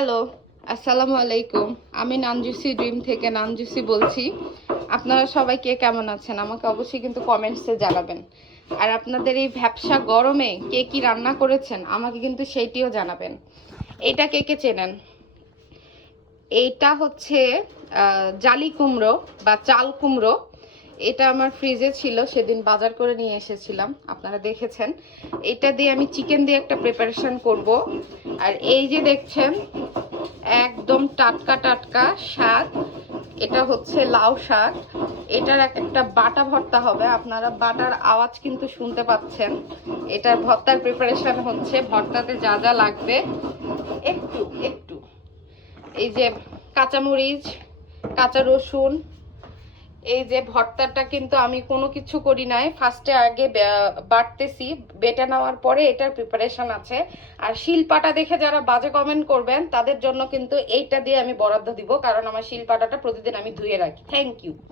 Hello, আসসালামু আলাইকুম। আমি নানজুসি ড্রিম থেকে নানজুসি বলছি। আপনারা সবাই কে কেমন আছেন আমাকে অবশ্যই কিন্তু কমেন্টসে জানাবেন। আর আপনাদের এই ভ্যাপসা গরমে কে কি রান্না করেছেন আমাকে কিন্তু সেইটিও জানাবেন। এটা কে কে চেনেন? এইটা হচ্ছে জালি কুমড়ো বা চাল কুমড়ো। এটা আমার ফ্রিজে ছিল, সেদিন বাজার করে নিয়ে এসেছিলাম, আপনারা দেখেছেন। এটা দিয়ে আমি চিকেন দিয়ে একটা প্রিপারেশন করব। আর এই যে দেখছেন একদম টাটকা টাটকা শাক, এটা হচ্ছে লাউ শাক। এটার একটা বাটা ভর্তা হবে, আপনারা বাটার আওয়াজ কিন্তু শুনতে পাচ্ছেন। এটার ভর্তার প্রিপারেশন হচ্ছে, ভর্তাতে যা যা লাগবে একটু একটু এই যে কাঁচামরিচ, কাঁচা রসুন। এই যে ভর্তাটা কিন্তু আমি কোনো কিছু করি নাই, ফার্স্টে আগে বাটতেছি, বেটে নেওয়ার পরে এটার প্রিপারেশন আছে। আর শিলপাটা দেখে যারা বাজে কমেন্ট করবেন তাদের জন্য কিন্তু এইটা দিয়ে আমি বরাদ্দ দিব, কারণ আমার শিলপাটাটা প্রতিদিন আমি ধুয়ে রাখি। Thank you.